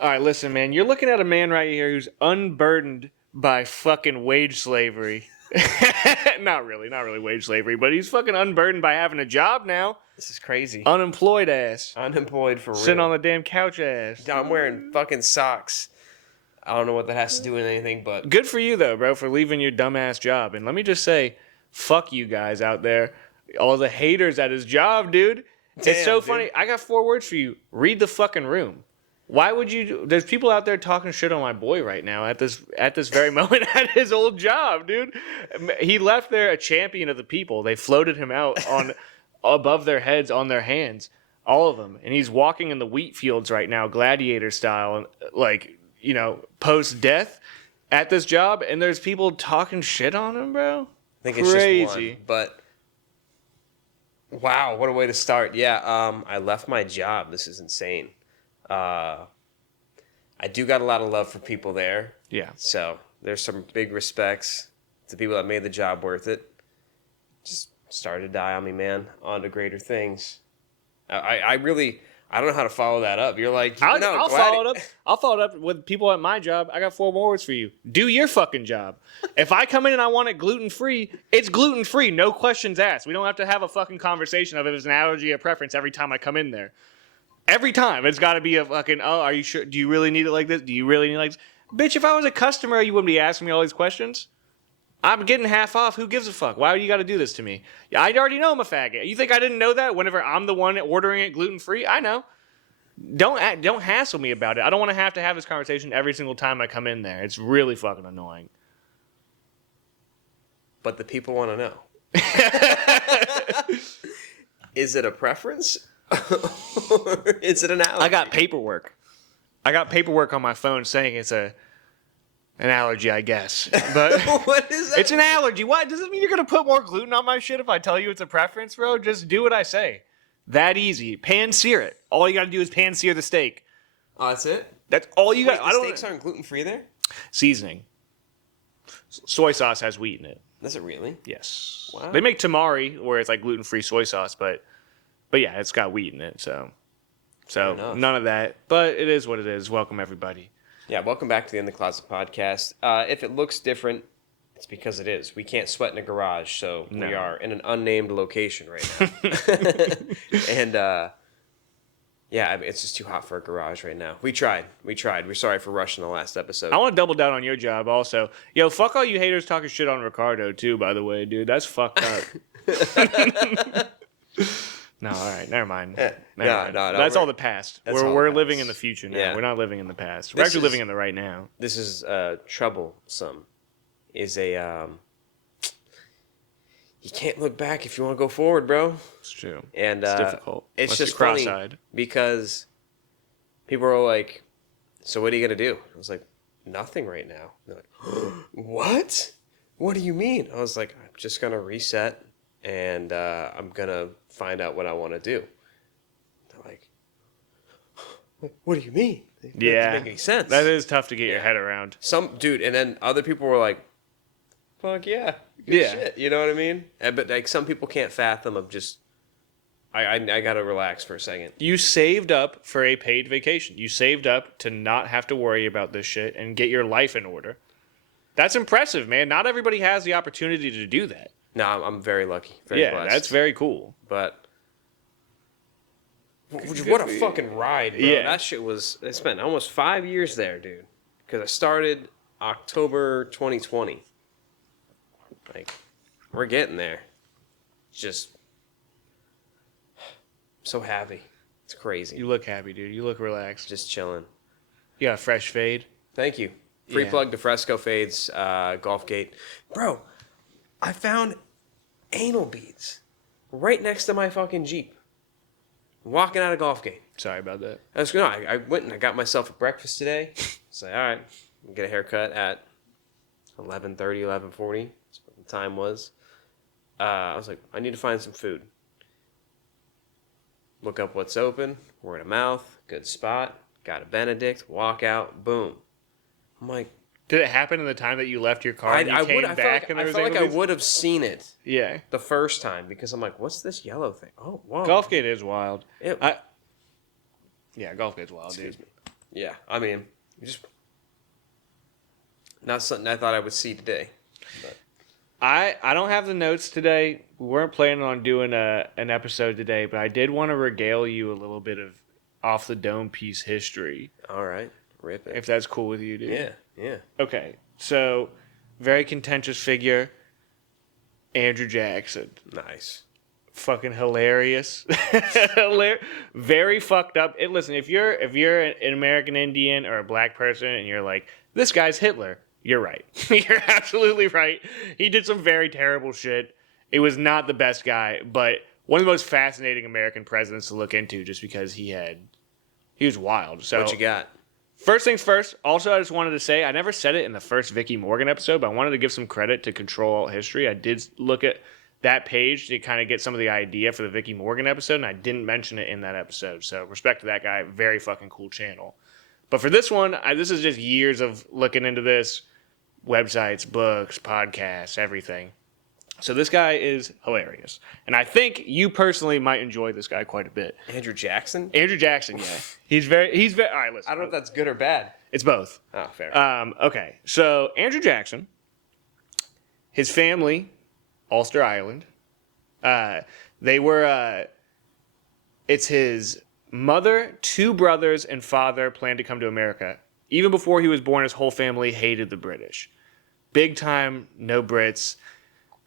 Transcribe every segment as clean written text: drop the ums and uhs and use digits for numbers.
All right, listen, man. You're looking at a man right here who's unburdened by fucking wage slavery. Not really wage slavery, but he's fucking unburdened by having a job now. This is crazy. Unemployed ass. Unemployed for real. Sitting on the damn couch ass. I'm wearing fucking socks. I don't know what that has to do with anything, but... Good for you, though, bro, for leaving your dumbass job. And let me just say, fuck you guys out there. All the haters at his job, dude. Damn, it's so dude. funny. I got 4 words for you. Read the fucking room. Why would you... There's people out there talking shit on my boy right now at this very moment at his old job, dude. He left there a champion of the people. They floated him out on above their heads on their hands. All of them. And he's walking in the wheat fields right now, gladiator style, and like, you know, post-death at this job. And there's people talking shit on him, bro. I think Crazy. It's just one, but... Wow, what a way to start. Yeah, I left my job. This is insane. I do got a lot of love for people there. Yeah. So there's some big respects to people that made the job worth it. Just started to die on me, man. On to greater things. I don't know how to follow that up. You're like, I'll follow it up. I'll follow it up with people at my job. I got 4 more words for you. Do your fucking job. If I come in and I want it gluten-free, it's gluten-free. No questions asked. We don't have to have a fucking conversation of if it's an allergy or preference every time I come in there. Every time. It's got to be a fucking, oh, are you sure? Do you really need it like this? Do you really need it like this? Bitch, if I was a customer, you wouldn't be asking me all these questions. I'm getting half off. Who gives a fuck? Why do you got to do this to me? I already know I'm a faggot. You think I didn't know that whenever I'm the one ordering it gluten-free? I know. Don't hassle me about it. I don't want to have this conversation every single time I come in there. It's really fucking annoying. But the people want to know. Is it a preference? Or is it an allergy? I got paperwork. On my phone saying it's an allergy, I guess. But what is that? It's an allergy. What? Does it mean you're going to put more gluten on my shit if I tell you it's a preference, bro? Just do what I say. That easy. Pan-sear it. All you got to do is pan-sear the steak. Oh, that's it? That's all you got. The steaks aren't gluten-free there? Seasoning. Soy sauce has wheat in it. Does it really? Yes. Wow. They make tamari where it's like gluten-free soy sauce, but yeah, it's got wheat in it, so none of that. But it is what it is. Welcome, everybody. Yeah, welcome back to the In the Closet podcast. If it looks different, it's because it is. We can't sweat in a garage, so we are in an unnamed location right now. And, yeah, I mean, it's just too hot for a garage right now. We tried. We're sorry for rushing the last episode. I want to double down on your job also. Yo, fuck all you haters talking shit on Ricardo, too, by the way, dude. That's fucked up. No, all right, never mind. No, that's all the past. We're living in the future now. Yeah. We're not living in the past. We're actually living in the right now. This is troublesome. Is a you can't look back if you want to go forward, bro. It's true. And it's difficult. It's Unless just you're funny cross-eyed. because people are like, "So what are you gonna do?" I was like, "Nothing right now." They're like, "What? What do you mean?" I was like, "I'm just gonna reset, and I'm gonna find out what I want to do." They're like, "What do you mean?" That doesn't make any sense. That is tough to get your head around. Some dude, and then other people were like, "Fuck yeah, good shit." You know what I mean? But like some people can't fathom of just, I gotta relax for a second. You saved up for a paid vacation. You saved up to not have to worry about this shit and get your life in order. That's impressive, man. Not everybody has the opportunity to do that. No, I'm very lucky. Very blessed. That's very cool. But what a fucking ride, bro. Yeah. That shit was, I spent almost 5 years there, dude. Because I started October 2020. Like, we're getting there. Just so happy. It's crazy. You look happy, dude. You look relaxed. Just chilling. You got a fresh fade. Thank you. Free plug to Fresco Fades, Golfgate. Bro, I found anal beads right next to my fucking Jeep. Walking out of Golfgate. Sorry about that. I went and I got myself a breakfast today. So, all right, I'll get a haircut at 11:30, 11:40. That's what the time was. I was like, I need to find some food. Look up what's open. Word of mouth. Good spot. Got a Benedict. Walk out. Boom. I'm like, did it happen in the time that you left your car and you came back? I felt like I would have seen it. Yeah. The first time because I'm like, what's this yellow thing? Oh, whoa. Golfgate is wild. Yeah, Golfgate's wild, dude. Yeah, I mean, just not something I thought I would see today. But. I don't have the notes today. We weren't planning on doing an episode today, but I did want to regale you a little bit of off the dome piece history. All right, rip it. If that's cool with you, dude. Yeah. Okay, so very contentious figure, Andrew Jackson. Nice. Fucking hilarious. Very fucked up. Listen, if you're an American Indian or a black person and you're like, this guy's Hitler, you're right. You're absolutely right. He did some very terrible shit. It was not the best guy, but one of the most fascinating American presidents to look into just because he was wild. So what you got? First things first, also I just wanted to say, I never said it in the first Vicky Morgan episode, but I wanted to give some credit to Control Alt History. I did look at that page to kind of get some of the idea for the Vicky Morgan episode, and I didn't mention it in that episode. So respect to that guy. Very fucking cool channel. But for this one, this is just years of looking into this. Websites, books, podcasts, everything. So this guy is hilarious. And I think you personally might enjoy this guy quite a bit. Andrew Jackson? Andrew Jackson, yeah. He's very, all right, listen. I don't know if that's good or bad. It's both. Oh, fair. Okay, so Andrew Jackson, his family, Ulster, Ireland, they were, it's his mother, 2 brothers, and father planned to come to America. Even before he was born, his whole family hated the British. Big time, no Brits.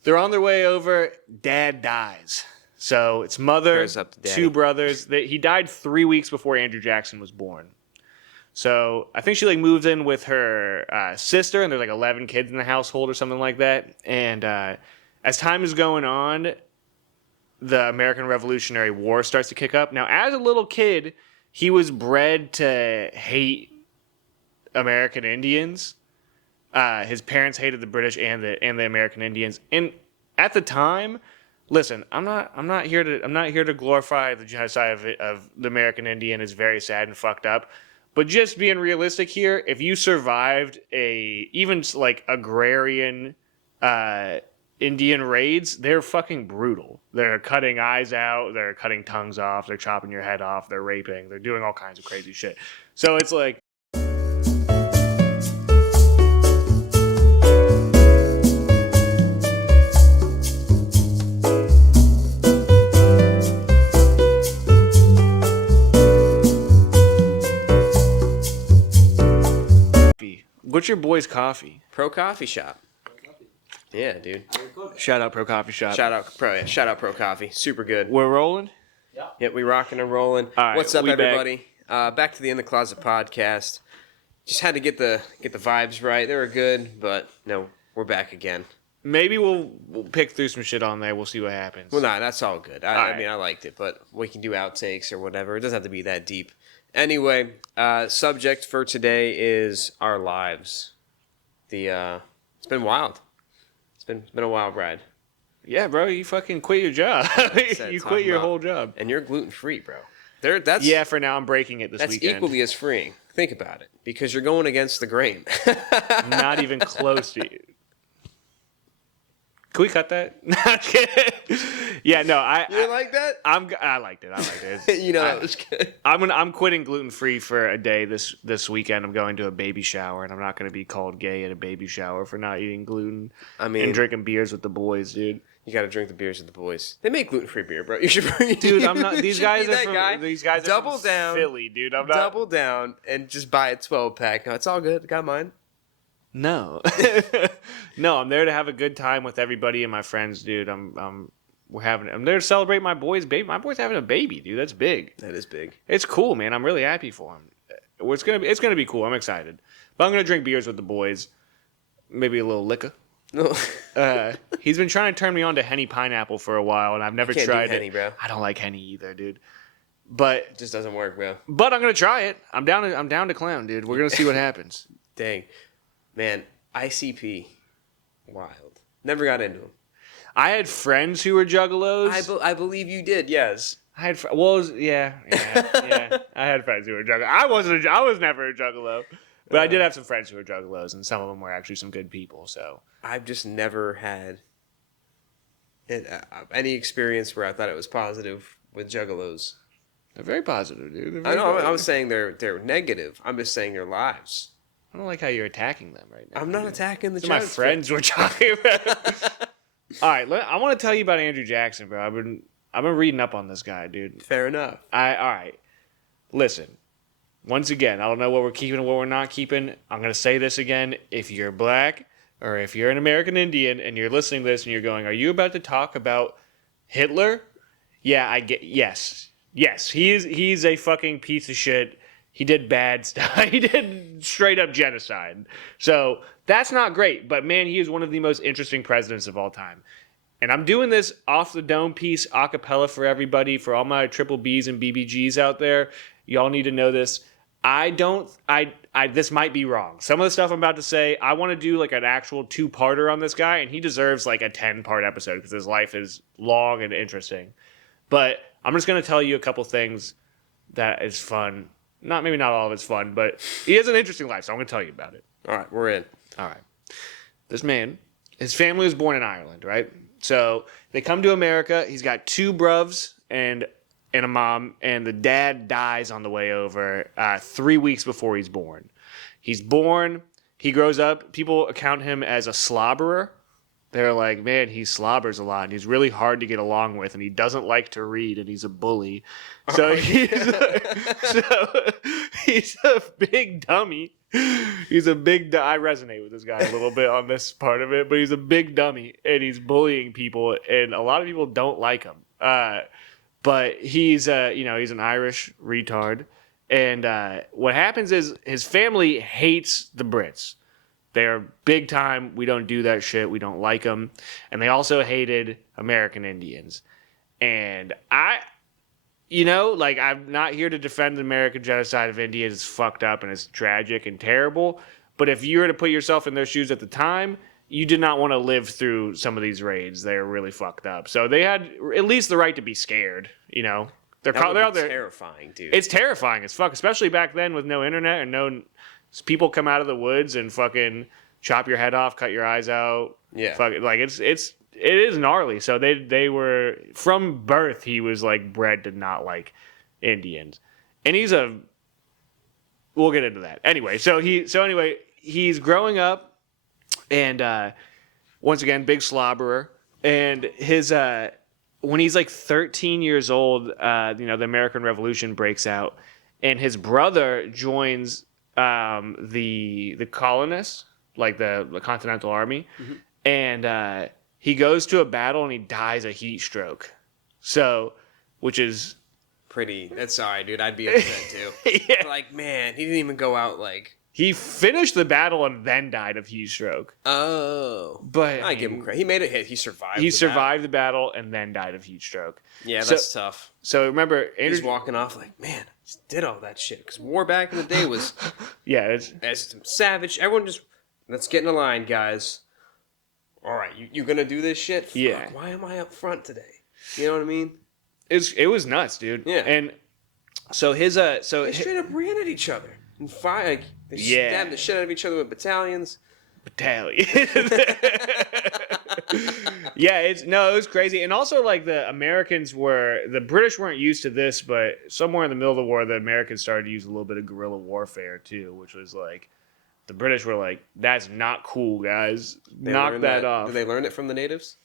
They're on their way over. Dad dies. So it's mother, 2 brothers. He died 3 weeks before Andrew Jackson was born. So I think she moved in with her sister, and there's 11 kids in the household or something like that. And as time is going on, the American Revolutionary War starts to kick up. Now, as a little kid, he was bred to hate American Indians. His parents hated the British and the American Indians. And at the time, listen, I'm not here to glorify the genocide of the American Indian. It's very sad and fucked up. But just being realistic here, if you survived even agrarian Indian raids, they're fucking brutal. They're cutting eyes out, they're cutting tongues off, they're chopping your head off, they're raping, they're doing all kinds of crazy shit. So it's like what's your boy's coffee? Pro Coffee Shop. Yeah, dude. Shout out Pro Coffee Shop. Shout out Pro Coffee. Super good. We're rolling? Yeah, we rocking and rolling. All right, what's up, everybody? Back to the In the Closet podcast. Just had to get the vibes right. They were good, but no, we're back again. Maybe we'll pick through some shit on there. We'll see what happens. Well, nah, that's all good. I mean, I liked it, but we can do outtakes or whatever. It doesn't have to be that deep. Anyway, subject for today is our lives. It's been wild. It's been a wild ride. Yeah, bro, you fucking quit your job. You quit your whole job. And you're gluten-free, bro. Yeah, for now I'm breaking it this weekend. That's equally as freeing. Think about it. Because you're going against the grain. Not even close to you. Can we cut that? Not kidding. Yeah, no, You didn't like that? I liked it. That was good. I'm quitting gluten free for a day this weekend. I'm going to a baby shower, and I'm not going to be called gay at a baby shower for not eating gluten. And drinking beers with the boys, dude. You got to drink the beers with the boys. They make gluten free beer, bro. You should. Dude, I'm not. These guys are double from down, Philly, dude. I'm not. Double down and just buy a 12-pack. No, it's all good. Got mine. No, no, I'm there to have a good time with everybody and my friends, dude. I'm there to celebrate my boy's baby. My boy's having a baby, dude. That's big. That is big. It's cool, man. I'm really happy for him. It's gonna be cool. I'm excited. But I'm gonna drink beers with the boys. Maybe a little liquor. No. He's been trying to turn me on to Henny Pineapple for a while, and I've never tried Henny, it. Bro. I don't like Henny either, dude. But it just doesn't work, bro. But I'm gonna try it. I'm down to clown, dude. We're gonna see what happens. Dang. Man, ICP, wild. Never got into them. I had friends who were juggalos. I believe you did. Yes. I had yeah. I had friends who were juggalos. I was never a juggalo, but I did have some friends who were juggalos, and some of them were actually some good people. So I've just never had any experience where I thought it was positive with juggalos. They're very positive, dude. They're I very know. I positive. was saying they're negative. I'm just saying their lives. I don't like how you're attacking them right now. I'm not attacking the These are my Giants. friends we're talking about. All right, I want to tell you about Andrew Jackson, bro. I've been reading up on this guy, dude. Fair enough. All right. Listen. Once again, I don't know what we're keeping and what we're not keeping. I'm going to say this again. If you're black or if you're an American Indian and you're listening to this and you're going, are you about to talk about Hitler? Yeah, I get. Yes. He's a fucking piece of shit. He did bad stuff. He did straight up genocide. So that's not great. But man, he is one of the most interesting presidents of all time. And I'm doing this off the dome piece, a cappella for everybody, for all my triple Bs and BBGs out there. Y'all need to know this. This might be wrong. Some of the stuff I'm about to say, I want to do like an actual 2-parter on this guy, and he deserves like a 10-part episode because his life is long and interesting. But I'm just going to tell you a couple things that is fun. Maybe not all of it's fun, but he has an interesting life, so I'm going to tell you about it. All right, we're in. All right. This man, his family was born in Ireland, right? So they come to America. He's got 2 bruvs and a mom, and the dad dies on the way over 3 weeks before he's born. He's born. He grows up. People account him as a slobberer. They're like, man, he slobbers a lot, and he's really hard to get along with, and he doesn't like to read, and he's a bully. So he's a big dummy. I resonate with this guy a little bit on this part of it, but he's a big dummy, and he's bullying people, and a lot of people don't like him. But he's an Irish retard, and what happens is his family hates the Brits. They're big time. We don't do that shit. We don't like them. And they also hated American Indians. And I'm not here to defend the American genocide of Indians. It's fucked up and it's tragic and terrible. But if you were to put yourself in their shoes at the time, you did not want to live through some of these raids. They're really fucked up. So they had at least the right to be scared, you know. They're out there. Terrifying, dude. It's terrifying as fuck, especially back then with no internet and no people come out of the woods and fucking chop your head off, cut your eyes out. Yeah. It is gnarly. So they were from birth. He was like bred to not like Indians, and we'll get into that anyway. He's growing up, and once again, big slobberer, and his when he's like 13 years old, the American Revolution breaks out, and his brother joins the colonists, like the Continental Army, and he goes to a battle and he dies of heat stroke. So, which is pretty. That's sorry, dude. I'd be upset too. Yeah. Like, man, he didn't even go out like. He finished the battle and then died of heat stroke. Oh, but I give him credit. He made a hit. He survived. He survived the battle and then died of heat stroke. Yeah, that's tough. So remember, he's walking off like, man, I just did all that shit because war back in the day was as savage. Everyone just let's get in a line, guys. All right, you gonna do this shit? Fuck, yeah. Why am I up front today? You know what I mean? It was nuts, dude. Yeah. And so they straight up ran at each other and fight. They stabbed the shit out of each other with battalions. Yeah, it was crazy. And also, like, the British weren't used to this, but somewhere in the middle of the war, the Americans started to use a little bit of guerrilla warfare too, which was like, the British were like, that's not cool, guys. Knock that off. Did they learn it from the natives?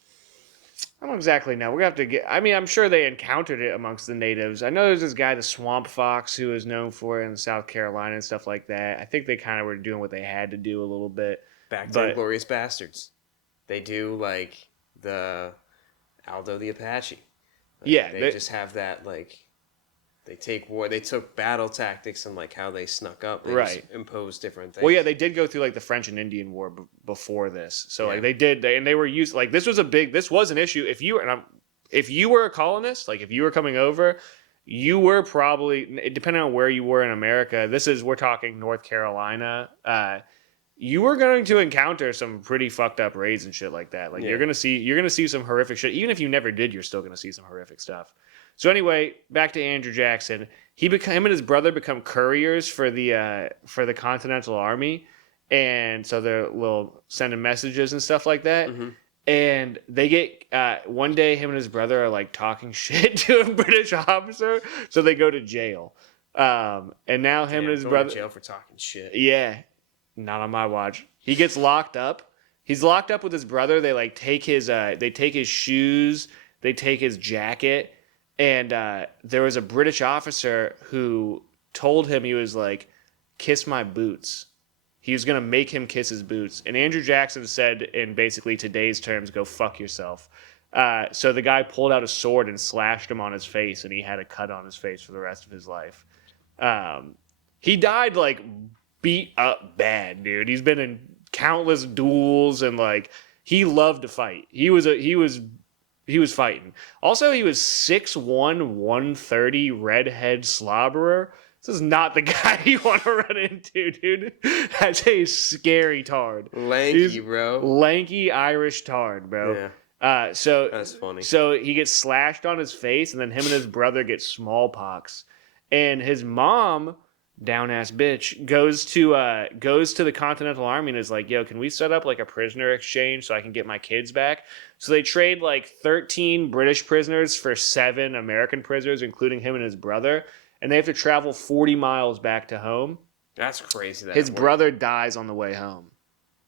I don't exactly know. We're going to have to get... I mean, I'm sure they encountered it amongst the natives. I know there's this guy, the Swamp Fox, who is known for it in South Carolina and stuff like that. I think they kind of were doing what they had to do a little bit. Back to Inglourious Bastards. They do, like, the Aldo the Apache. Like, yeah. They just have that, like... They took battle tactics and, like, how they snuck up. They just imposed different things. Well, yeah, they did go through, like, the French and Indian War before this. So, like, they were used... Like, this was an issue. If you were a colonist, like, if you were coming over, you were probably... Depending on where you were in America, we're talking North Carolina, you were going to encounter some pretty fucked up raids and shit like that. Like, you're gonna see some horrific shit. Even if you never did, you're still gonna see some horrific stuff. So anyway, back to Andrew Jackson. Him and his brother become couriers for the Continental Army, and so they're sending messages and stuff like that. Mm-hmm. And they get one day him and his brother are like talking shit to a British officer, so they go to jail. And now him and his brother to jail for talking shit. Yeah, not on my watch. He gets locked up. He's locked up with his brother. They like take his shoes, they take his jacket, and there was a British officer who told him, he was like, "Kiss my boots." He was going to make him kiss his boots. And Andrew Jackson said, in basically today's terms, "Go fuck yourself." So the guy pulled out a sword and slashed him on his face, and he had a cut on his face for the rest of his life. He died, like, beat up bad, dude. He's been in countless duels, and, like, he loved to fight. He was fighting. Also, he was 6'1", 130, redhead slobberer. This is not the guy you want to run into, dude. That's a scary tard. Lanky, bro. Lanky Irish tard, bro. Yeah. So that's funny. So he gets slashed on his face, and then him and his brother get smallpox. And his mom, down ass bitch, goes to the Continental Army and is like, "Yo, can we set up like a prisoner exchange so I can get my kids back?" So they trade like 13 British prisoners for 7 American prisoners, including him and his brother. And they have to travel 40 miles back to home. That's crazy. His brother dies on the way home.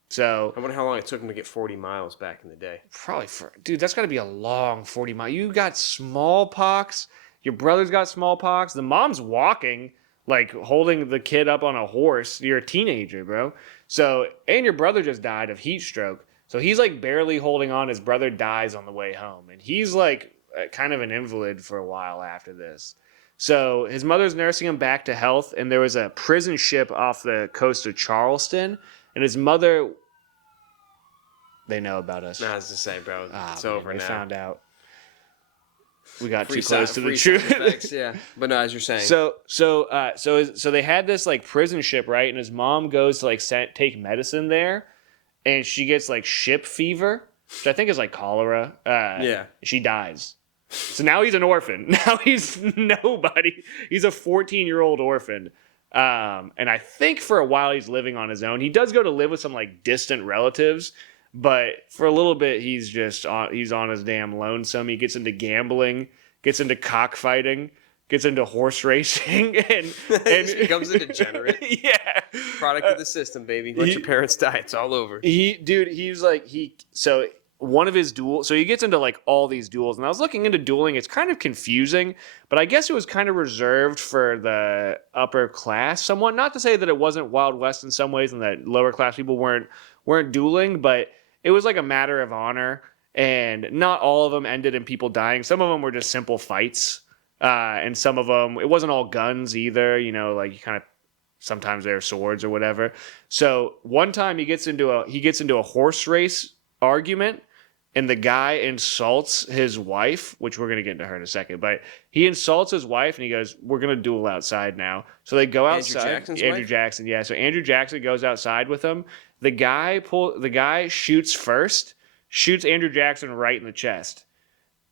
So I wonder how long it took him to get 40 miles back in the day. Probably dude, that's got to be a long 40 miles. You got smallpox. Your brother's got smallpox. The mom's walking, like holding the kid up on a horse. You're a teenager, bro. So, and your brother just died of heat stroke. So he's like barely holding on. His brother dies on the way home. And he's like kind of an invalid for a while after this. So his mother's nursing him back to health, and there was a prison ship off the coast of Charleston, and his mother, they know about us. Nah, I was to say, bro, it's over now. They found out. We got too close to the truth. Effects, yeah, but no, as you're saying. So they had this like prison ship, right? And his mom goes to like take medicine there, and she gets like ship fever, which I think is like cholera. Yeah. She dies. So now he's an orphan. Now he's nobody. He's a 14-year-old orphan. And I think for a while he's living on his own. He does go to live with some like distant relatives, but for a little bit he's on his damn lonesome. He gets into gambling, gets into cockfighting, gets into horse racing, and he becomes a degenerate. Yeah. Product of the system, baby. Let your parents die. It's all over. One of his duels, so he gets into like all these duels, and I was looking into dueling. It's kind of confusing, but I guess it was kind of reserved for the upper class somewhat. Not to say that it wasn't Wild West in some ways and that lower class people weren't dueling, but it was like a matter of honor, and not all of them ended in people dying. Some of them were just simple fights, and some of them, it wasn't all guns either, you know, like you kind of, sometimes they're swords or whatever. So one time he gets into a horse race argument, and the guy insults his wife, which we're going to get into her in a second, but he insults his wife, and he goes, "We're going to duel outside now." So they go outside. Andrew Jackson, yeah. So Andrew Jackson goes outside with him. The guy shoots first, shoots Andrew Jackson right in the chest.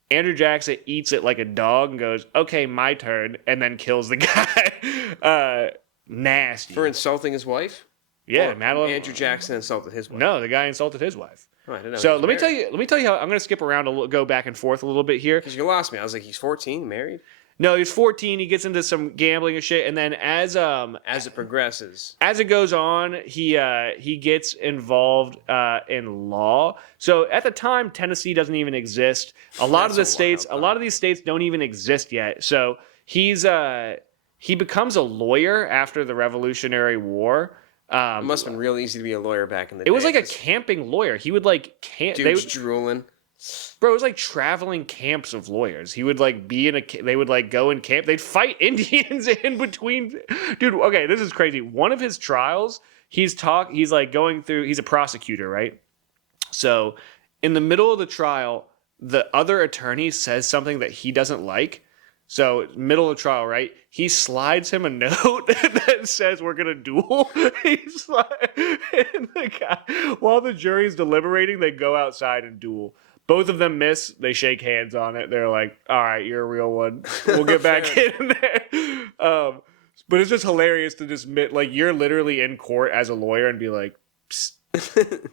Andrew Jackson eats it like a dog and goes, "Okay, my turn," and then kills the guy. Nasty. For insulting his wife? Yeah, Andrew Jackson insulted his wife. No, the guy insulted his wife. Oh, I didn't know. So let me tell you how I'm going to skip around go back and forth a little bit here. Because you lost me. I was like, he's 14, married? No, he's 14. He gets into some gambling and shit, and then as it progresses, as it goes on, he gets involved in law. So at the time, Tennessee doesn't even exist. A lot of these states don't even exist yet. So he becomes a lawyer after the Revolutionary War. It must have been real easy to be a lawyer back in the day. It was like a camping lawyer. He would like camp. Dudes drooling. Bro, it was like traveling camps of lawyers. He would like they would like go in camp. They'd fight Indians in between. Dude, okay, this is crazy. One of his trials, he's like going through, he's a prosecutor, right? So in the middle of the trial, the other attorney says something that he doesn't like. So, middle of trial, right? He slides him a note that says, "We're going to duel." And the guy, while the jury's deliberating, they go outside and duel. Both of them miss. They shake hands on it. They're like, "All right, you're a real one. We'll get back in there." But it's just hilarious to just admit, like, you're literally in court as a lawyer and be like, "Psst,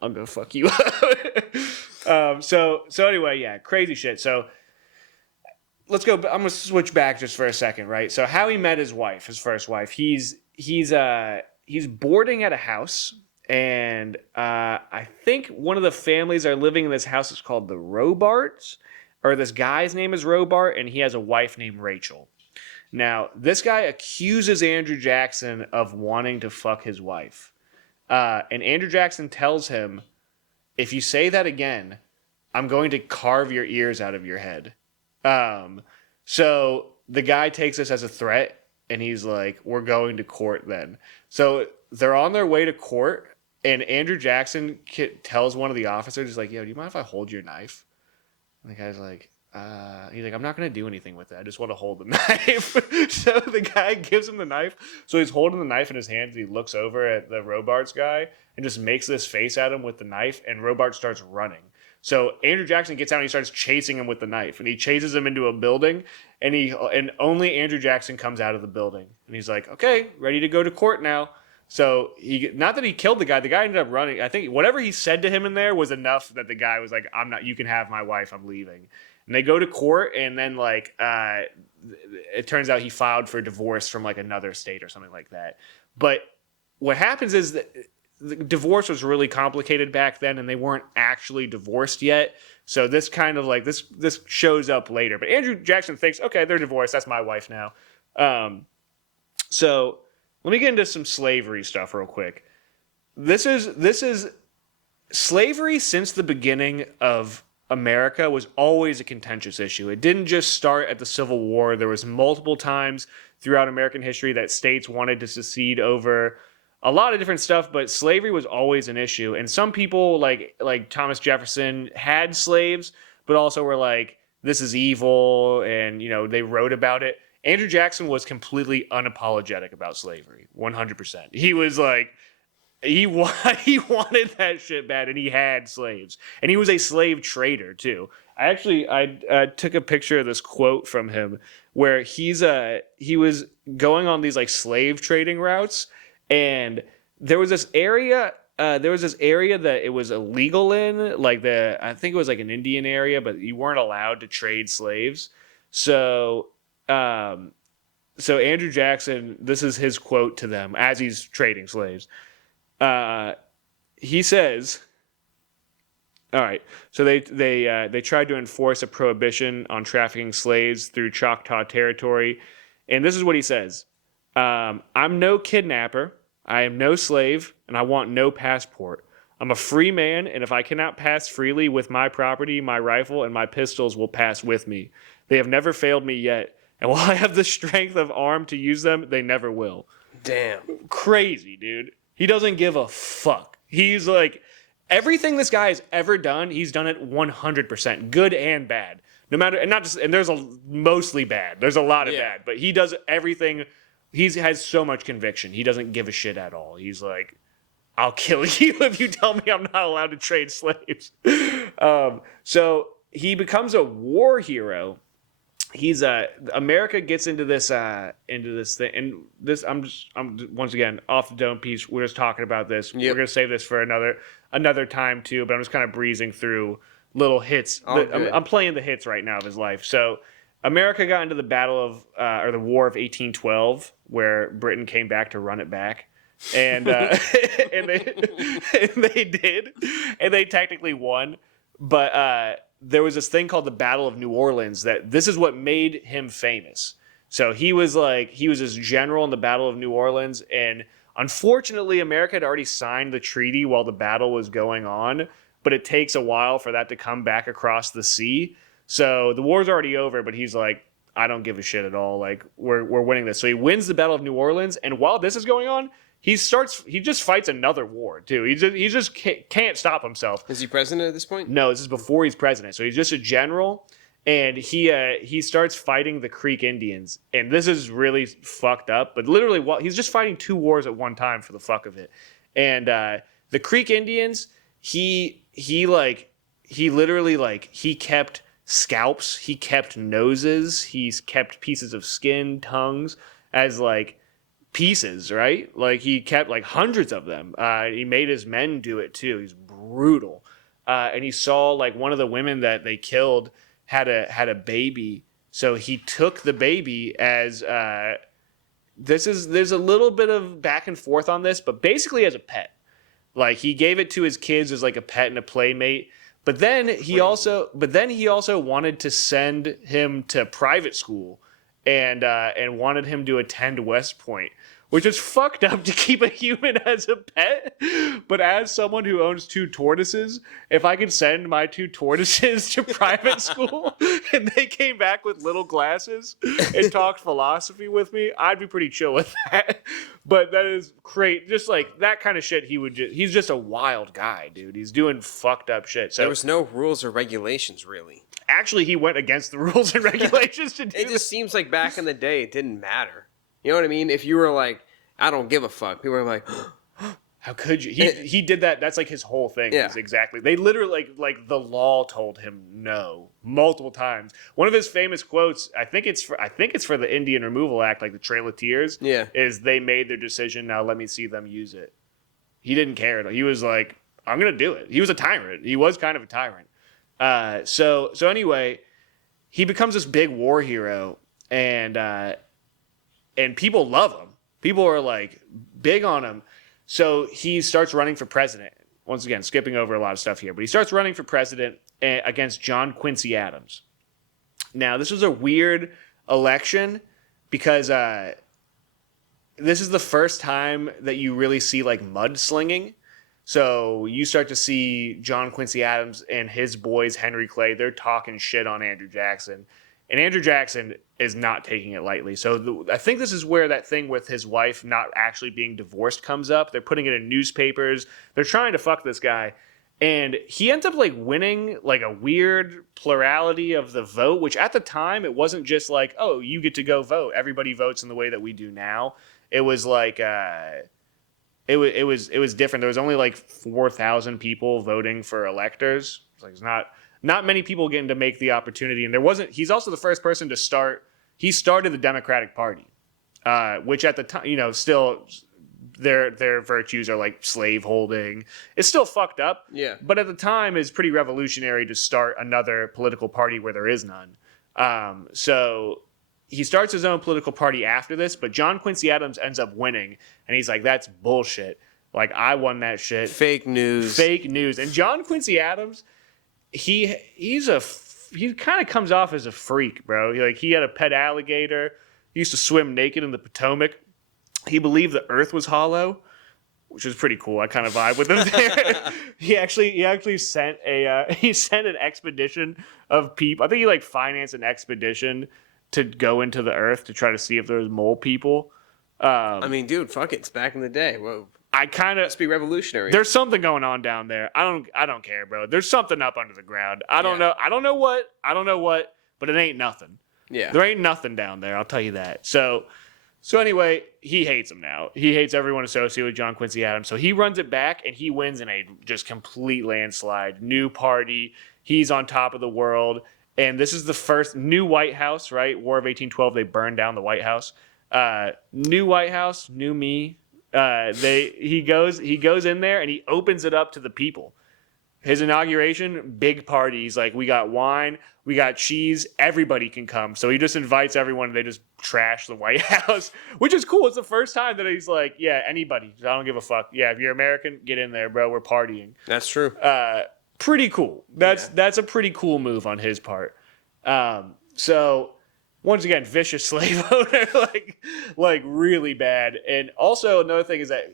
I'll go fuck you up. So anyway, yeah, crazy shit. So let's go. I'm gonna switch back just for a second, right? So how he met his wife, his first wife. He's boarding at a house, and I think one of the families are living in this house. It's called the Robarts, or this guy's name is Robart, and he has a wife named Rachel. Now, this guy accuses Andrew Jackson of wanting to fuck his wife. And Andrew Jackson tells him, if you say that again, I'm going to carve your ears out of your head. So the guy takes this as a threat, and he's like, we're going to court then. So they're on their way to court, and Andrew Jackson tells one of the officers, he's like, yo, do you mind if I hold your knife? And the guy's like, he's like, I'm not going to do anything with it. I just want to hold the knife. So the guy gives him the knife. So he's holding the knife in his hands. He looks over at the Robarts guy and just makes this face at him with the knife. And Robart starts running. So Andrew Jackson gets out and he starts chasing him with the knife. And he chases him into a building. And only Andrew Jackson comes out of the building. And he's like, okay, ready to go to court now. So not that he killed the guy ended up running. I think whatever he said to him in there was enough that the guy was like, you can have my wife, I'm leaving. And they go to court, and then it turns out he filed for divorce from like another state or something like that. But what happens is that the divorce was really complicated back then, and they weren't actually divorced yet. So this kind of like this shows up later. But Andrew Jackson thinks, okay, they're divorced. That's my wife now. So let me get into some slavery stuff real quick. This is slavery since the beginning of America was always a contentious issue. It didn't just start at the Civil War. There was multiple times throughout American history that states wanted to secede over a lot of different stuff, but slavery was always an issue. And some people like Thomas Jefferson had slaves, but also were like, this is evil, and they wrote about it. Andrew Jackson was completely unapologetic about slavery, 100%. He was like, he wanted that shit bad, and he had slaves, and he was a slave trader too. I took a picture of this quote from him where he was going on these like slave trading routes, and there was this area that it was illegal in, I think it was like an Indian area, but you weren't allowed to trade slaves. So Andrew Jackson, this is his quote to them as he's trading slaves. He says, all right, so they tried to enforce a prohibition on trafficking slaves through Choctaw territory. And this is what he says. I'm no kidnapper. I am no slave, and I want no passport. I'm a free man, and if I cannot pass freely with my property, my rifle and my pistols will pass with me. They have never failed me yet, and while I have the strength of arm to use them, they never will. Damn. Crazy, dude. He doesn't give a fuck. He's like, everything this guy has ever done, he's done it 100%, good and bad. No matter, and not just, and there's mostly bad. There's a lot of bad, but he does everything. He has so much conviction. He doesn't give a shit at all. He's like, I'll kill you if you tell me I'm not allowed to trade slaves. So he becomes a war hero. He's America gets into this thing, and this I'm once again off the dome piece. We're just talking about this. Yep. We're gonna save this for another time too. But I'm just kind of breezing through little hits. I'm playing the hits right now of his life. So America got into the battle of or the War of 1812, where Britain came back to run it back, and and they did, and they technically won, but. There was this thing called the Battle of New Orleans this is what made him famous. So he was this general in the Battle of New Orleans, and unfortunately America had already signed the treaty while the battle was going on, but it takes a while for that to come back across the sea. So the war's already over, but he's like, I don't give a shit at all. Like, we're winning this. So he wins the Battle of New Orleans, and while this is going on, he just fights another war too. He just can't stop himself. Is he president at this point? No, this is before he's president. So he's just a general, and he starts fighting the Creek Indians. And this is really fucked up. But literally, he's just fighting two wars at one time for the fuck of it. And the Creek Indians, he literally he kept scalps, he kept noses, he's kept pieces of skin, tongues as pieces, right? Like he kept hundreds of them. He made his men do it too. He's brutal. And he saw like one of the women that they killed had a baby, so he took the baby as there's a little bit of back and forth on this, but basically as a pet. Like he gave it to his kids as like a pet and a playmate. But then he also wanted to send him to private school and wanted him to attend West Point, which is fucked up to keep a human as a pet. But as someone who owns 2 tortoises, if I could send my 2 tortoises to private school and they came back with little glasses and talked philosophy with me, I'd be pretty chill with that. But that is great. Just like that kind of shit, he's just a wild guy, dude. He's doing fucked up shit. So there was no rules or regulations, really. Actually, he went against the rules and regulations to do it. Just seems like back in the day, it didn't matter. You know what I mean? If you were like, I don't give a fuck, people were like, how could you? He did that. That's like his whole thing. Yeah. Exactly. They literally like the law told him no multiple times. One of his famous quotes, I think it's for the Indian Removal Act, like the Trail of Tears. Yeah. Is they made their decision. Now let me see them use it. He didn't care. He was like, I'm gonna do it. He was a tyrant. He was kind of a tyrant. So anyway, he becomes this big war hero, and people love him. People are like big on him. So he starts running for president. Once again, skipping over a lot of stuff here, but he starts running for president against John Quincy Adams. Now, this was a weird election because this is the first time that you really see like mudslinging. So you start to see John Quincy Adams and his boys, Henry Clay, they're talking shit on Andrew Jackson. And Andrew Jackson is not taking it lightly. So I think this is where that thing with his wife not actually being divorced comes up. They're putting it in newspapers. They're trying to fuck this guy. And he ends up like winning like a weird plurality of the vote, which at the time it wasn't just like, oh, you get to go vote. Everybody votes in the way that we do now. It was like it was different. There was only like 4,000 people voting for electors. It's like not many people getting to make the opportunity, and he's also the first person to start. He started the Democratic Party, which at the time, still their virtues are like slave holding. It's still fucked up. Yeah. But at the time is pretty revolutionary to start another political party where there is none. So he starts his own political party after this, but John Quincy Adams ends up winning, and he's like, that's bullshit. Like, I won that shit. Fake news. And John Quincy Adams, he kind of comes off as a freak, bro. He had a pet alligator. He used to swim naked in the Potomac. He believed the earth was hollow, which is pretty cool. I kind of vibe with him there. he actually sent an expedition of people. I think he financed an expedition to go into the earth to try to see if there was mole people. I mean, dude, fuck it. It's back in the day. Whoa. I kind of must be revolutionary. There's something going on down there. I don't care, bro. There's something up under the ground. I don't know. I don't know what, but it ain't nothing. Yeah. There ain't nothing down there. I'll tell you that. So anyway, he hates him now. He hates everyone associated with John Quincy Adams. So he runs it back and he wins in a just complete landslide. New party. He's on top of the world. And this is the first new White House, right? War of 1812. They burned down the White House. New White House, new me. He goes in there and he opens it up to the people. His inauguration, big party. He's like, we got wine, we got cheese, everybody can come. So he just invites everyone and they just trash the White House, which is cool. It's the first time that he's like, yeah, anybody. I don't give a fuck. Yeah, if you're American, get in there, bro. We're partying. That's true. Pretty cool. That's a pretty cool move on his part. So once again, vicious slave owner, like really bad. And also another thing is that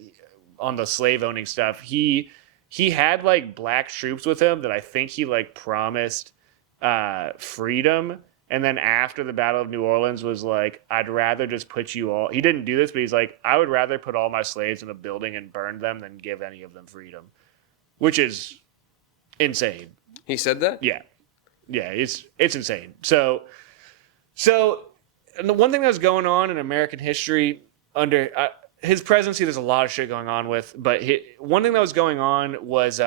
on the slave owning stuff, he had black troops with him that I think he promised freedom. And then after the Battle of New Orleans was like, I'd rather just put you all. He didn't do this, but he's like, I would rather put all my slaves in a building and burn them than give any of them freedom, which is insane. He said that? Yeah, it's insane. So and the one thing that was going on in American history under his presidency, there's a lot of shit going on with, but one thing that was going on was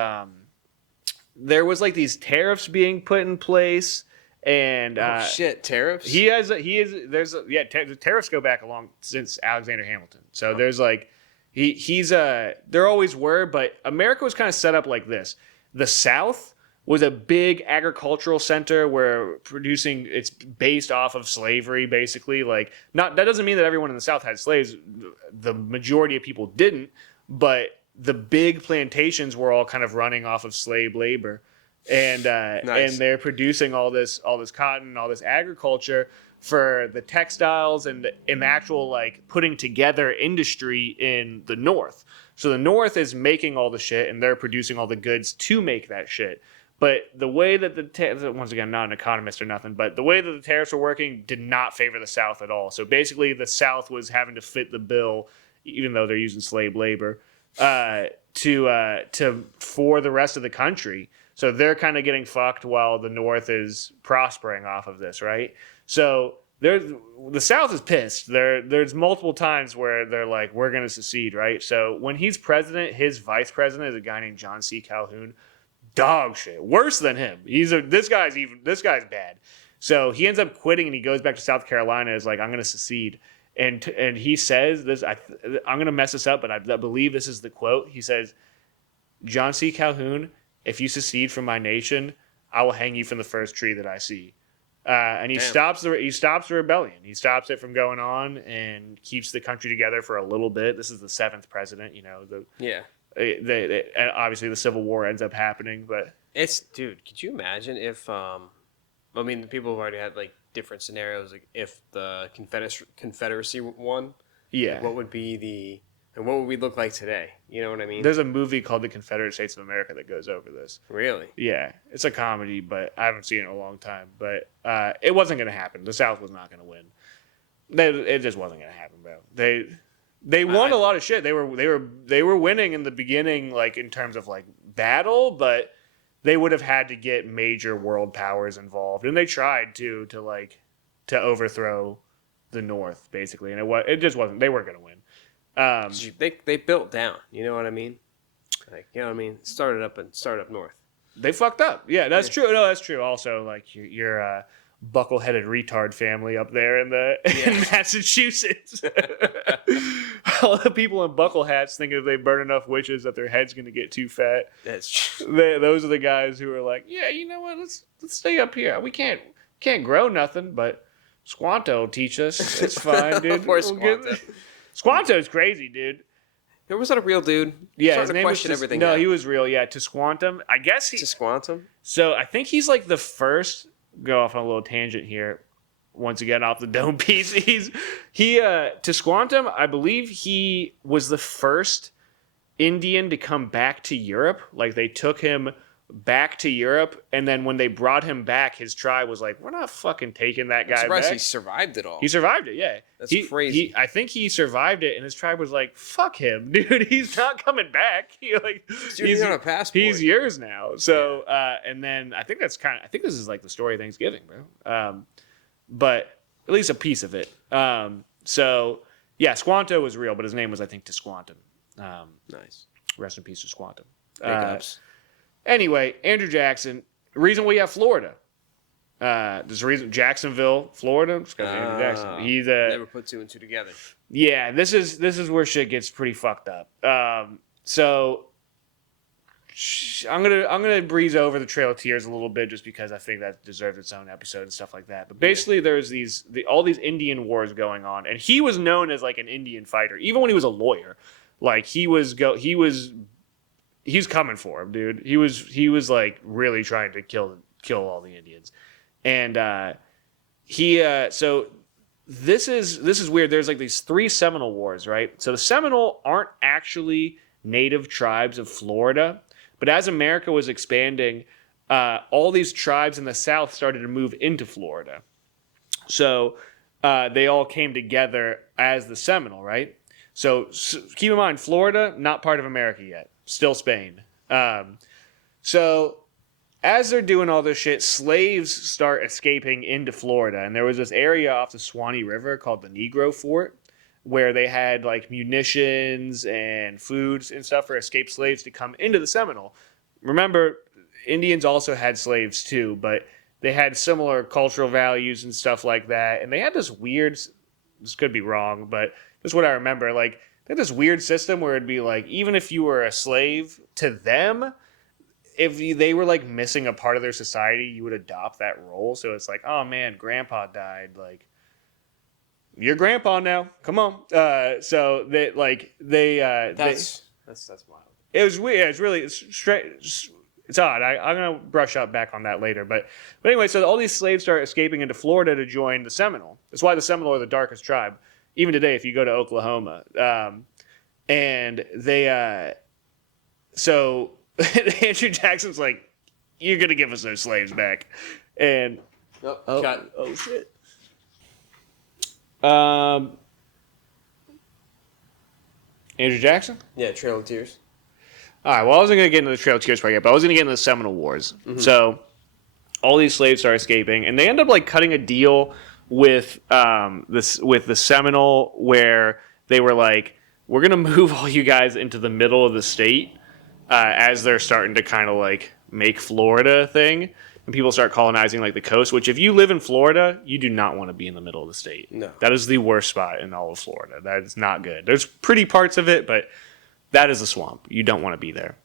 there was these tariffs being put in place, and tariffs. The tariffs go back along since Alexander Hamilton. So there's there always were, but America was kind of set up like this. The South was a big agricultural center where it's based off of slavery, basically. Like, not that doesn't mean that everyone in the South had slaves. The majority of people didn't, but the big plantations were all kind of running off of slave labor, and Nice. and they're producing all this cotton, all this agriculture for the textiles and the actual like putting together industry in the North. So the North is making all the shit, and they're producing all the goods to make that shit. But the way that once again, not an economist or nothing, but the way that the tariffs were working did not favor the South at all. So basically, the South was having to fit the bill, even though they're using slave labor, for the rest of the country. So they're kind of getting fucked while the North is prospering off of this, right? So the South is pissed. There's multiple times where they're like, we're going to secede, right? So when he's president, his vice president is a guy named John C. Calhoun. Dog shit. Worse than him. This guy's bad. So he ends up quitting and he goes back to South Carolina. Is like, I'm going to secede. And he says this. I'm going to mess this up, but I believe this is the quote. He says, John C. Calhoun, if you secede from my nation, I will hang you from the first tree that I see. And he stops the rebellion. He stops it from going on and keeps the country together for a little bit. This is the 7th president, and obviously the Civil War ends up happening, but Dude, could you imagine if the people have already had like different scenarios, like if the Confederacy won, yeah, what would we look like today? You know what I mean? There's a movie called The Confederate States of America that goes over this. Really? Yeah, it's a comedy, but I haven't seen it in a long time. But it wasn't going to happen. The South was not going to win. It just wasn't going to happen, bro. They won a lot of shit. They were winning in the beginning, like in terms of like battle, but they would have had to get major world powers involved, and they tried to overthrow the North basically, and it just wasn't. They weren't going to win. They built down. You know what I mean? Like, you know what I mean? Started up north. They fucked up. Yeah, that's true. No, that's true. Also, like you're buckle-headed retard family up there in Massachusetts. All the people in buckle hats think if they burn enough witches that their head's going to get too fat. That's true. Those are the guys who are like, yeah, you know what? Let's stay up here. We can't grow nothing, but Squanto will teach us. It's fine, dude. Poor Squanto. Squanto's crazy, dude. Was that a real dude? Yeah, his name was everything. No, he was real. Yeah, Tisquantum. I guess Tisquantum. So I think he's like the first. Go off on a little tangent here. Once again, off the dome piece. Tisquantum, I believe he was the first Indian to come back to Europe. Like they took him back to Europe, and then when they brought him back, his tribe was like, we're not fucking taking that guy back. He survived it all. He survived it, yeah. That's crazy. I think he survived it, and his tribe was like, fuck him, dude. He's not coming back. He's on a passport. He's yours now. So, and then I think this is like the story of Thanksgiving, bro. But at least a piece of it. So, yeah, Squanto was real, but his name was, I think, Tisquantum. Nice. Rest in peace, Tisquantum. Big ups. Anyway, Andrew Jackson. Reason we have Florida. There's a reason Jacksonville, Florida. It's because of Andrew Jackson. He's never put two and two together. Yeah, this is where shit gets pretty fucked up. So I'm gonna breeze over the Trail of Tears a little bit just because I think that deserves its own episode and stuff like that. But basically, there's all these Indian wars going on, and he was known as like an Indian fighter, even when he was a lawyer. Like he's coming for him, dude. He was like really trying to kill all the Indians, and so this is weird. There's like these 3 Seminole Wars, right? So the Seminole aren't actually native tribes of Florida, but as America was expanding, all these tribes in the South started to move into Florida. So they all came together as the Seminole, right? So keep in mind, Florida, not part of America yet. Still Spain. So as they're doing all this shit, slaves start escaping into Florida. And there was this area off the Swanee River called the Negro Fort where they had like munitions and foods and stuff for escaped slaves to come into the Seminole. Remember, Indians also had slaves too, but they had similar cultural values and stuff like that. And they had this could be wrong, but this is what I remember. Like, they had this weird system where it'd be like, even if you were a slave to them, they were like missing a part of their society, you would adopt that role. So it's like, oh man, grandpa died. Like, you're grandpa now. Come on. So that's wild. It was weird. It's really straight. It's odd. I'm gonna brush up back on that later. But anyway, so all these slaves start escaping into Florida to join the Seminole. That's why the Seminole are the darkest tribe. Even today, if you go to Oklahoma, and they so Andrew Jackson's like, you're gonna give us those slaves back, and oh shit. Andrew Jackson? Yeah, Trail of Tears. All right, well, I wasn't going to get into the Trail of Tears part yet, but I was going to get into the Seminole Wars. Mm-hmm. So all these slaves start escaping, and they end up like cutting a deal with the Seminole where they were like, we're going to move all you guys into the middle of the state as they're starting to kind of like make Florida a thing. And people start colonizing like the coast, which if you live in Florida, you do not want to be in the middle of the state. No. That is the worst spot in all of Florida. That is not good. There's pretty parts of it, but that is a swamp. You don't want to be there.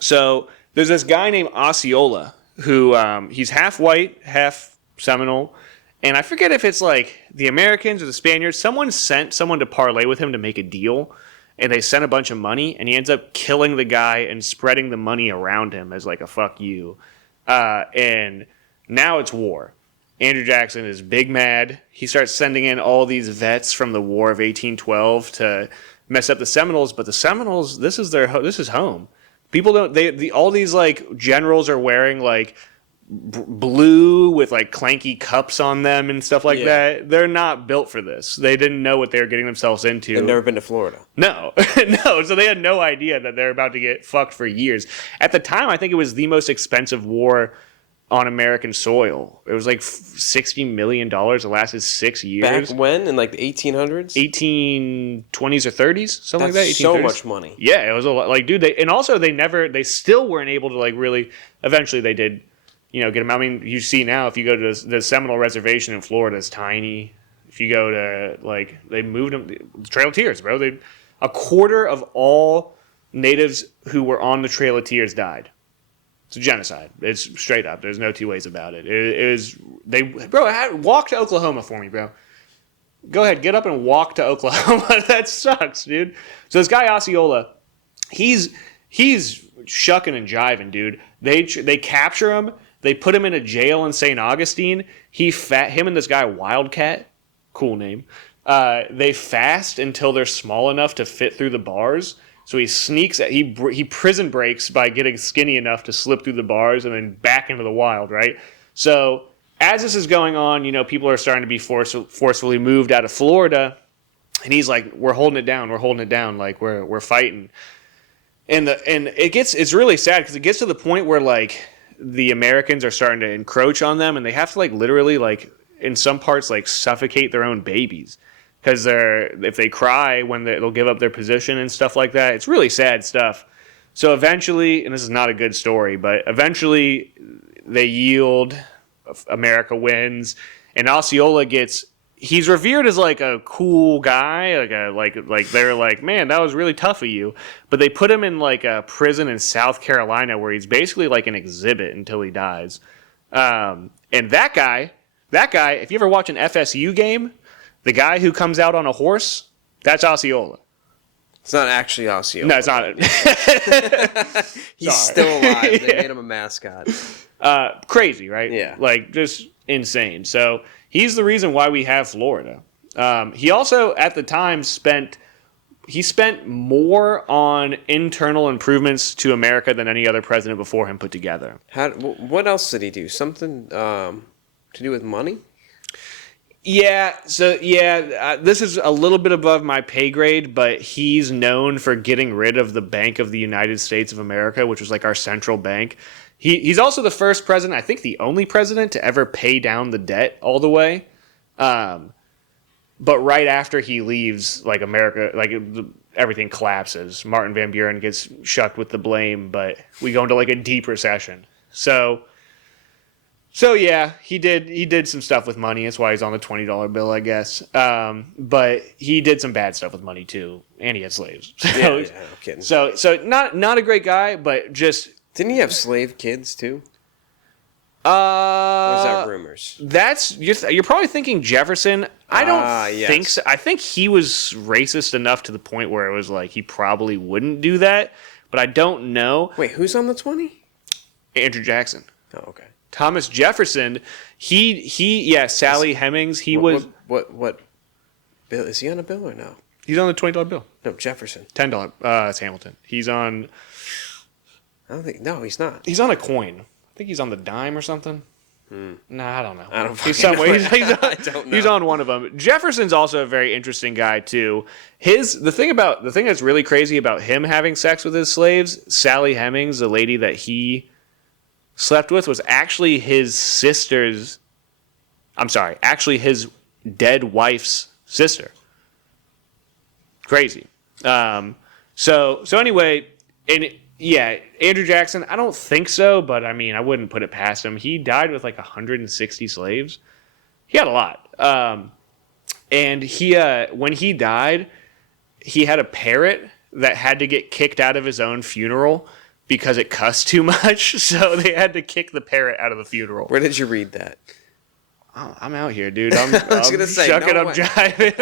So there's this guy named Osceola who he's half white, half Seminole. And I forget if it's like the Americans or the Spaniards. Someone sent someone to parlay with him to make a deal. And they sent a bunch of money. And he ends up killing the guy and spreading the money around him as like a fuck you. And now it's war. Andrew Jackson is big mad. He starts sending in all these vets from the War of 1812 to mess up the Seminoles. But the Seminoles, this is home. People don't. All these like generals are wearing like blue with like clanky cups on them and stuff like that. They're not built for this. They didn't know what they were getting themselves into. They've never been to Florida. No, no. So they had no idea that they're about to get fucked for years. At the time, I think it was the most expensive war on American soil. It was like $60 million. It lasted 6 years. Back when? In like the 1800s? 1820s or 30s, something like that. That's so much money. Yeah, it was a lot. Like, dude, they still weren't able to like really. Eventually, they did. Get them. I mean, you see now, if you go to the Seminole Reservation in Florida, it's tiny. If you go to, like, they moved them, Trail of Tears, bro. A quarter of all natives who were on the Trail of Tears died. It's a genocide. It's straight up. There's no two ways about it. Walk to Oklahoma for me, bro. Go ahead, get up and walk to Oklahoma. That sucks, dude. So this guy, Osceola, he's shucking and jiving, dude. They capture him. They put him in a jail in St. Augustine. Him and this guy Wildcat, cool name. They fast until they're small enough to fit through the bars. So he sneaks. He prison breaks by getting skinny enough to slip through the bars and then back into the wild. Right. So as this is going on, people are starting to be forcefully moved out of Florida, and he's like, "We're holding it down. We're holding it down. Like we're fighting." And it's really sad because it gets to the point where like the Americans are starting to encroach on them, and they have to like literally like in some parts like suffocate their own babies because if they cry when they'll give up their position and stuff like that. It's really sad stuff. So eventually, and this is not a good story, but eventually they yield. America wins, and Osceola he's revered as like a cool guy, like they're like, man, that was really tough of you. But they put him in like a prison in South Carolina where he's basically like an exhibit until he dies. And that guy, if you ever watch an FSU game, the guy who comes out on a horse, that's Osceola. It's not actually Osceola. No, it's not. He's still alive. They made him a mascot. Crazy, right? Yeah. Like just insane. So he's the reason why we have Florida. He also, at the time, spent more on internal improvements to America than any other president before him put together. What else did he do? Something to do with money? Yeah. So this is a little bit above my pay grade, but he's known for getting rid of the Bank of the United States of America, which was like our central bank. He's also the first president, I think the only president, to ever pay down the debt all the way. But right after he leaves, like America, like everything collapses. Martin Van Buren gets shucked with the blame, but we go into like a deep recession. So yeah, he did some stuff with money. That's why he's on the $20 bill, I guess. But he did some bad stuff with money too, and he had slaves. No kidding. So not a great guy, but just Didn't he have slave kids too? Or is that rumors? You're probably thinking Jefferson. I don't think yes. so. I think he was racist enough to the point where it was like he probably wouldn't do that, but I don't know. Wait, who's on the 20? Andrew Jackson. Oh, okay. Thomas Jefferson, Sally Hemings, What bill? Is he on a bill or no? He's on the $20 bill. No, Jefferson. $10. It's Hamilton. He's on. I don't think. No, he's not. He's on a coin. I think he's on the dime or something. Nah, I don't know. I don't He's fucking know. I don't know. He's on one of them. Jefferson's also a very interesting guy too. The thing that's really crazy about him having sex with his slaves, Sally Hemings, the lady that he slept with, was actually his sister's. I'm sorry, actually his dead wife's sister. Crazy. So anyway, Andrew Jackson, I don't think so, but I mean, I wouldn't put it past him. He died with like 160 slaves. He had a lot. And when he died, he had a parrot that had to get kicked out of his own funeral because it cussed too much. So they had to kick the parrot out of the funeral. Where did you read that? Oh, I'm out here, dude. I'm gonna say, shucking no up, jiving.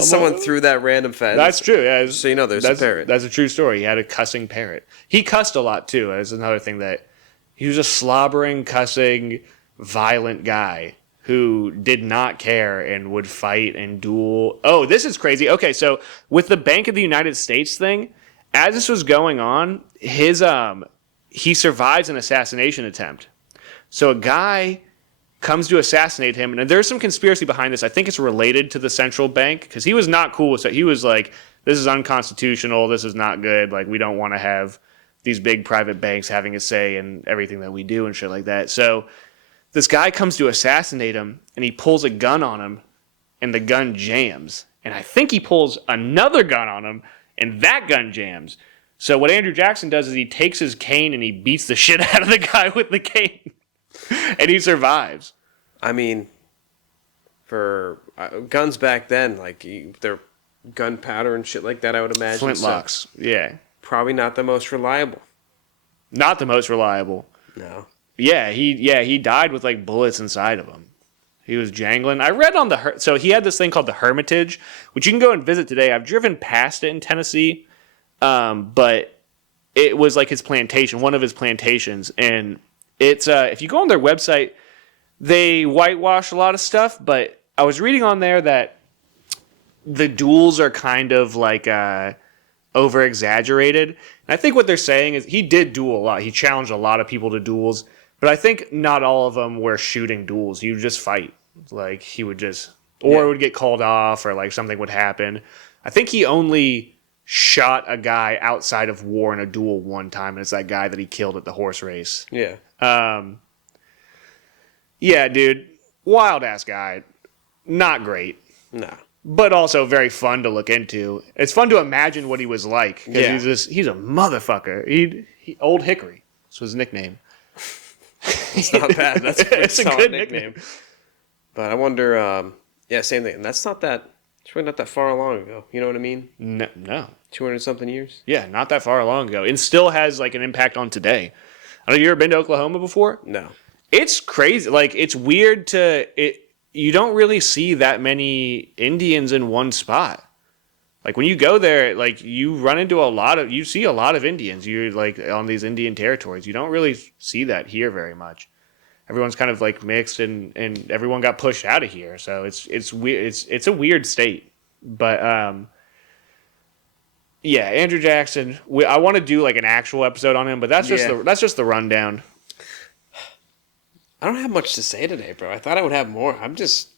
Someone threw that random fence. That's true. Yeah, so you know there's a parrot. That's a true story. He had a cussing parrot. He cussed a lot too. That's another thing that he was a slobbering, cussing, violent guy who did not care and would fight and duel. Oh, this is crazy. Okay, so with the Bank of the United States thing, as this was going on, he survives an assassination attempt. So a guy comes to assassinate him, and there's some conspiracy behind this. I think it's related to the central bank, because he was not cool with it. He was like, this is unconstitutional, this is not good, like we don't want to have these big private banks having a say in everything that we do and shit like that. So this guy comes to assassinate him, and he pulls a gun on him, and the gun jams. And I think he pulls another gun on him, and that gun jams. So what Andrew Jackson does is he takes his cane and he beats the shit out of the guy with the cane. And he survives. I mean, for guns back then, like they're gunpowder and shit like that, I would imagine. Flintlocks, so yeah. Probably not the most reliable. Not the most reliable. No. Yeah, he died with like bullets inside of him. He was jangling. I read on so he had this thing called the Hermitage, which you can go and visit today. I've driven past it in Tennessee, but it was like his plantation, one of his plantations, and it's if you go on their website, they whitewash a lot of stuff, but I was reading on there that the duels are kind of like over exaggerated. And I think what they're saying is he did duel a lot. He challenged a lot of people to duels, but I think not all of them were shooting duels. He would just fight. Like he would just, or it would get called off, or like something would happen. I think he only shot a guy outside of war in a duel one time, and it's that guy that he killed at the horse race. Yeah. Yeah, dude. Wild ass guy. Not great. No. But also very fun to look into. It's fun to imagine what he was like. Yeah. He's a motherfucker. He Old Hickory. That's his nickname. It's not bad. That's it's a good nickname. But I wonder, same thing. And it's really not that far long ago. You know what I mean? No. 200-something years? Yeah, not that far long ago. And still has like an impact on today. I don't know, you ever been to Oklahoma before? No. It's crazy. Like, it's weird you don't really see that many Indians in one spot. Like, when you go there, like, you see a lot of Indians. You're, like, on these Indian territories. You don't really see that here very much. Everyone's kind of, like, mixed, and everyone got pushed out of here. So it's weird. It's a weird state. But, yeah, Andrew Jackson. I want to do, like, an actual episode on him, but that's just the rundown. I don't have much to say today, bro. I thought I would have more. I'm just